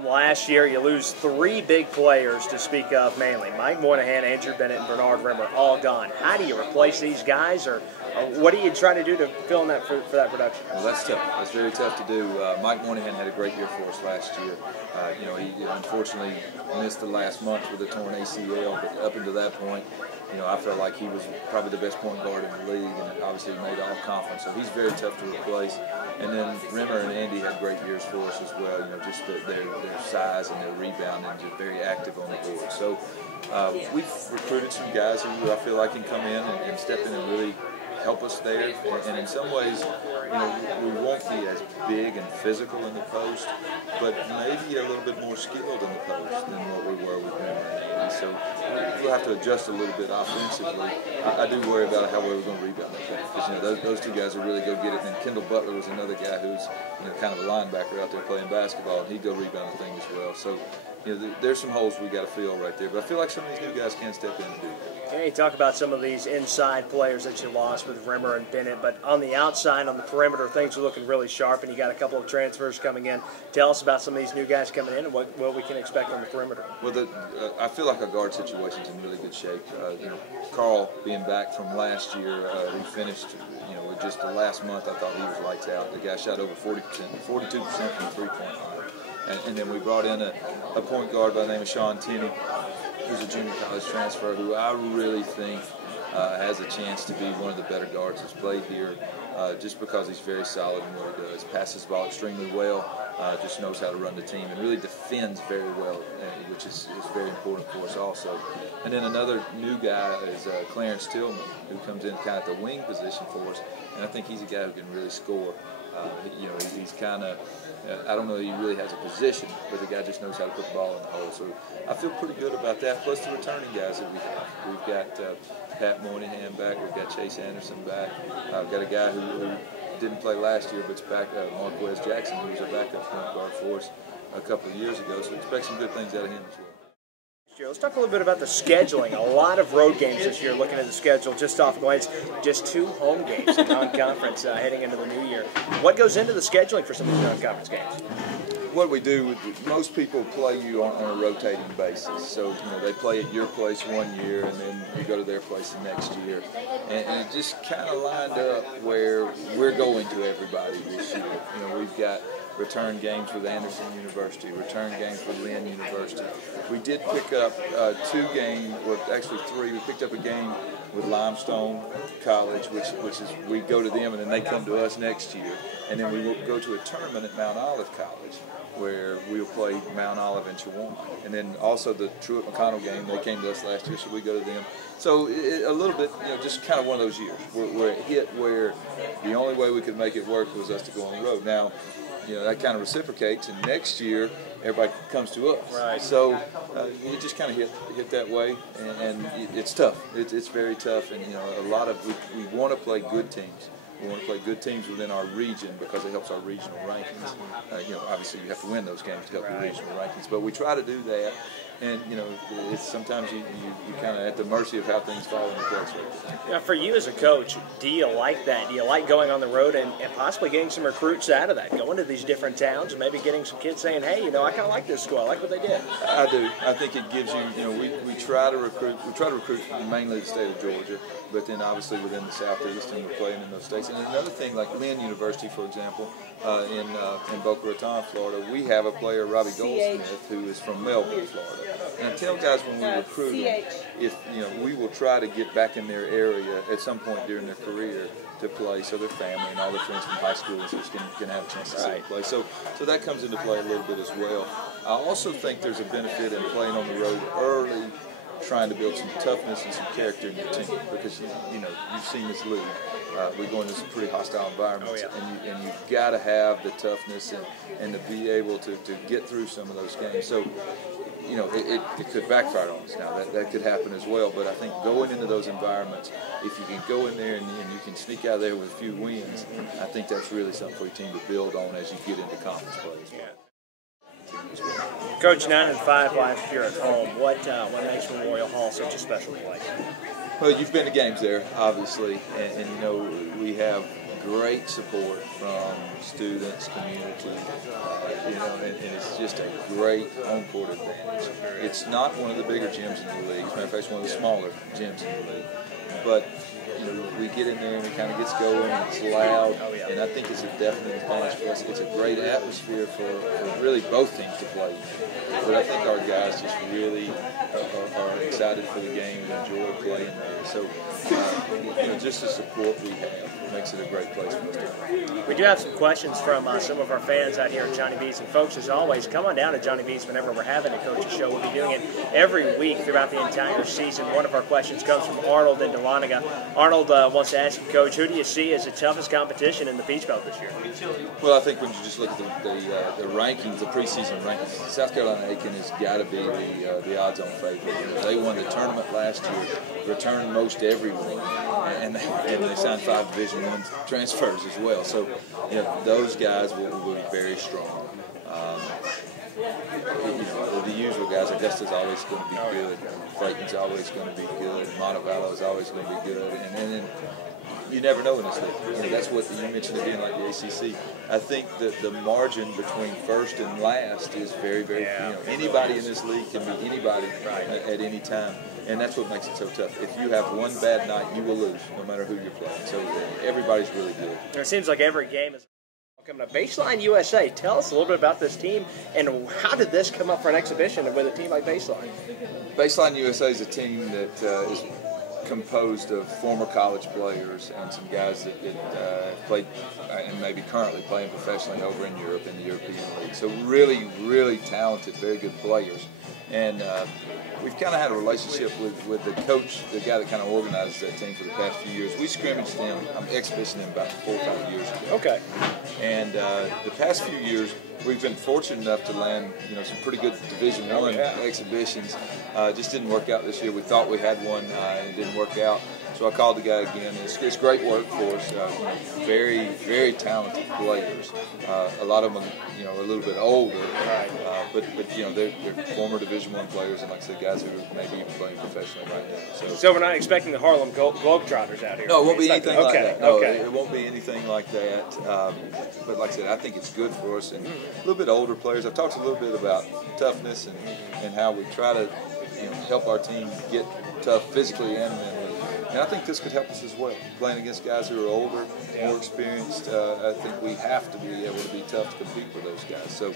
from last year. You lose 3 big players to speak of mainly. Mike Moynihan, Andrew Bennett, and Bernard Rimmer all gone. How do you replace these guys, or what are you trying to do to fill in that for that production? Well, that's tough. That's very tough to do. Mike Moynihan had a great year for us last year. He unfortunately missed the last month with a torn ACL, but up until that point, I felt like he was probably the best point guard in the league, and obviously he made all conference, so he's very tough to replace. And then Rimmer and Andy had great years for us as well, just their size and their rebound, and just very active on the board. So we've recruited some guys who I feel like can come in and step in and really help us there. And in some ways, we won't be as big and physical in the post, but maybe a little bit more skilled in the post than what we were with Rimmer and Andy. So we'll have to adjust a little bit offensively. I do worry about how well we're going to rebound that game, because those two guys will really go get it. And Kendall Butler was another guy who's kind of a linebacker out there playing basketball, and he'd go rebound the thing as well. So there's some holes we got to fill right there, but I feel like some of these new guys can step in and do that. Okay, you talk about some of these inside players that you lost with Rimmer and Bennett, but on the outside, on the perimeter, things are looking really sharp, and you got a couple of transfers coming in. Tell us about some of these new guys coming in and what we can expect on the perimeter. Well, I feel like our guard situation's in really good shape. Carl being back from last year, he finished, with just the last month. I thought he was lights out. The guy shot over 40%, 42% from the three-point line. And then we brought in a point guard by the name of Sean Tenney, who's a junior college transfer, who I really think has a chance to be one of the better guards that's played here, just because he's very solid in what he does. Passes the ball extremely well, just knows how to run the team, and really defends very well, which is very important for us also. And then another new guy is Clarence Tillman, who comes in kind of the wing position for us, and I think he's a guy who can really score. He's kind of, I don't know that he really has a position, but the guy just knows how to put the ball in the hole. So I feel pretty good about that, plus the returning guys that we have. We've got Pat Moynihan back, we've got Chase Anderson back, we've got a guy who didn't play last year, but's back, Marquez Jackson, who was a backup point guard for us a couple of years ago, so expect some good things out of him as well. Let's talk a little bit about the scheduling. A lot of road games this year, looking at the schedule just off glance. Just 2 home games in non-conference heading into the new year. What goes into the scheduling for some of these non-conference games? What we do, most people play you on a rotating basis. So, they play at your place one year, and then you go to their place the next year. And it just kind of lined up where we're going to everybody this year. We've got return games with Anderson University, return games with Lynn University. We did pick up 2 games, well, actually 3. We picked up a game with Limestone College, which is we go to them and then they come to us next year. And then we will go to a tournament at Mount Olive College, where we'll play Mount Olive and Chihuahua. And then also the Truett McConnell game, they came to us last year, so we go to them. So a little bit, just kind of one of those years where it hit where the only way we could make it work was us to go on the road. Now, that kind of reciprocates, and next year everybody comes to us. Right. So it just kind of hit that way, and it's tough. It's very tough, and a lot of we want to play good teams. We want to play good teams within our region because it helps our regional rankings. Obviously you have to win those games to help your regional rankings, but we try to do that. And it's sometimes you kind of at the mercy of how things fall into place. Right? For you as a coach, do you like that? Do you like going on the road and possibly getting some recruits out of that, going to these different towns and maybe getting some kids saying, "Hey, I kind of like this school. I like what they did." I do. I think it gives you. We try to recruit. We try to recruit mainly the state of Georgia, but then obviously within the Southeast, and we're playing in those states. And another thing, like Lynn University, for example, in Boca Raton, Florida, we have a player, Robbie Goldsmith, who is from Melbourne, Florida. And I tell guys when we recruit them, if we will try to get back in their area at some point during their career to play, so their family and all their friends from high school and such can have a chance to see them play. So that comes into play a little bit as well. I also think there's a benefit in playing on the road early, trying to build some toughness and some character in your team, because you've seen this league. We go into some pretty hostile environments, and you've got to have the toughness and to be able to get through some of those games. So it could backfire on us now. That could happen as well. But I think going into those environments, if you can go in there and you can sneak out of there with a few wins, I think that's really something for your team to build on as you get into conference play. Coach, 9-5 last year at home. What makes Memorial Hall such a special place? Well, you've been to games there, obviously, and we have great support from students, community, and it's just a great home court advantage. It's not one of the bigger gyms in the league. As a matter of fact, it's one of the smaller gyms in the league. But we get in there and it kind of gets going, and it's loud, and I think it's a definite advantage for us. It's a great atmosphere for really both teams to play. But I think our guys just really are excited for the game and enjoy playing there. So, just the support we have makes it a great place for us to play. We do have some questions from some of our fans out here at Johnny B's. And folks, as always, come on down to Johnny B's whenever we're having a coach's show. We'll be doing it every week throughout the entire season. One of our questions comes from Arnold in Dahlonega. Arnold wants to ask you, Coach, who do you see as the toughest competition in the Peach Belt this year? Well, I think when you just look at the rankings, the preseason rankings, South Carolina-Aiken has got to be the odds-on favorite. They won the tournament last year, returned most everyone, and they signed 5 Division I transfers as well. So, those guys will be very strong. The usual guys, Augusta's always going to be good. Clayton's always going to be good. Montevallo's always going to be good. And then you never know in this league. That's what you mentioned it being like the ACC. I think that the margin between first and last is very, very. Anybody in this league can be anybody at any time, and that's what makes it so tough. If you have one bad night, you will lose, no matter who you're playing. So everybody's really good. It seems like every game is. Coming up, Baseline USA. Tell us a little bit about this team and how did this come up for an exhibition with a team like Baseline? Baseline USA is a team that is composed of former college players and some guys that played and maybe currently playing professionally over in Europe in the European League. So really, really talented, very good players. And we've kind of had a relationship with the coach, the guy that kind of organizes that team for the past few years. We scrimmaged them, I'm exhibiting them about 4 or 5 years ago. Okay. And the past few years, we've been fortunate enough to land, some pretty good Division I exhibitions. Just didn't work out this year. We thought we had one, and it didn't work out. So I called the guy again. It's great work for us. Very, very talented players. A lot of them, a little bit older, but they're former Division I players, and like I said, guys who are maybe even playing professionally right now. So we're not expecting the Harlem Globetrotters out here. No, it won't be anything like that. No, okay. It won't be anything like that. But like I said, I think it's good for us, and a little bit older players. I've talked a little bit about toughness and how we try to help our team get tough physically and mentally. And I think this could help us as well. Playing against guys who are older, more experienced, I think we have to be able to be tough to compete with those guys. So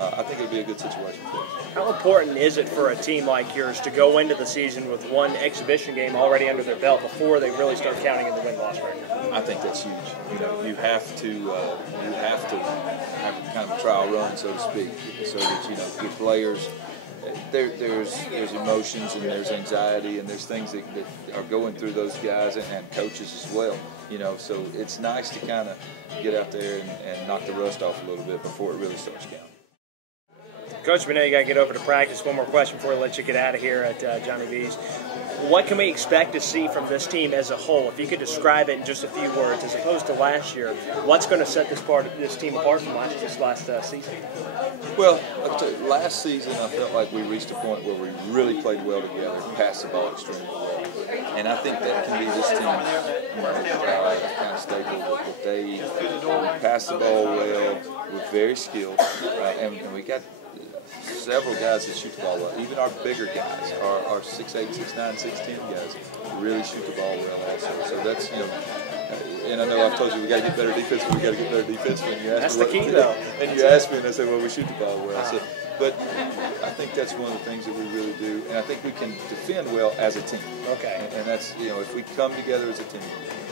I think it'll be a good situation for us. How important is it for a team like yours to go into the season with one exhibition game already under their belt before they really start counting in the win-loss record? I think that's huge. You have to have kind of a trial run, so to speak, so that your players. There's emotions and there's anxiety and there's things that are going through those guys and coaches as well. So it's nice to kind of get out there and knock the rust off a little bit before it really starts counting. Coach, we know you got to get over to practice. One more question before we let you get out of here at Johnny B's. What can we expect to see from this team as a whole? If you could describe it in just a few words, as opposed to last year, what's going to set this team apart from last season? Well, I'll tell you, last season I felt like we reached a point where we really played well together, passed the ball extremely well, and I think that can be this team's kind of staple that they pass the ball well, we're very skilled, and we got several guys that shoot the ball well. Even our bigger guys, our 6'8", 6'9", 6'10" guys, really shoot the ball well also. So that's, and I know I've told you we got to get better defense, but we got to get better defense. When you ask that's me the key, though. And you ask me, and I say, well, we shoot the ball well. So, but I think that's one of the things that we really do, and I think we can defend well as a team. Okay. And that's, if we come together as a team,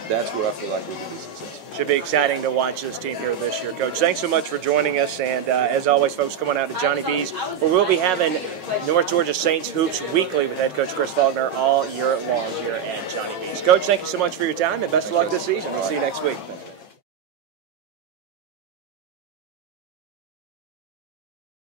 that's where I feel like we can be successful. Should be exciting to watch this team here this year. Coach, thanks so much for joining us. And as always, folks, come on out to Johnny B's, where we'll be having North Georgia Saints Hoops weekly with head coach Chris Faulkner all year long here at Johnny B's. Coach, thank you so much for your time, and best of luck this season. We'll see you next week.